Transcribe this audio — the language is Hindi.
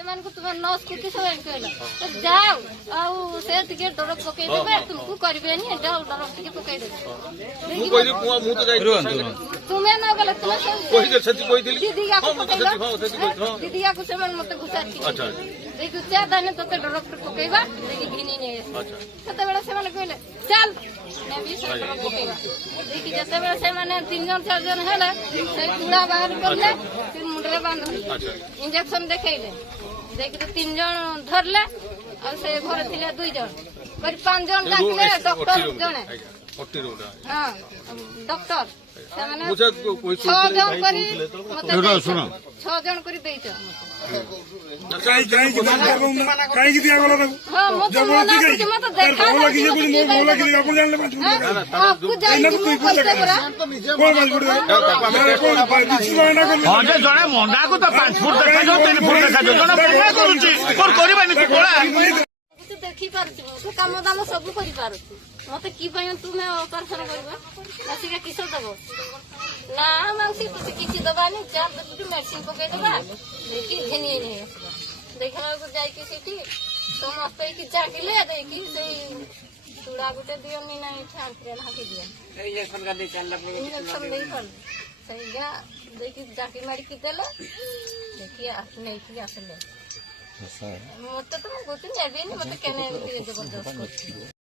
तुम्हें नर्स को किस जाओ आउ से टिके डर पकईदे तुमको करेंगे जाओ डर टिके पकईदे तुम्हें न गले दीदिया को मत घुसा देखा दाने तो डर पकईवा घिनी नहीं से कहले चल डर पकईवा देखिए जिते से 3 जन 4 जन है कूड़ा बाहर करले फिर मुंडे बांधले इंजेक्शन देखले देख 3 जन धरले से घर थे 2 जन 5 जन डाकले डॉक्टर जने हाँ डॉक्टर 6 जन करी 6 जन करी देइछ जड़े मंडा को 5 फुट देखा 3 फुट देखा देखी पार्टी कम दाम सब कर मत कि तुम्हें ऑपरेशन कर किस दब ना माउसी किसी दबानी 4 मेडिसिन पकईदबा देखी घिनी नहीं देखा जाकि समस्त जागिले देखी से चूड़ा गोटे दियनी ना छांटे हाकी दिया इंजेक्शन नहीं पड़े देखी जाकी मारिकी देले देखिए नहीं आसले मत तो कहते मत के जबरदस्त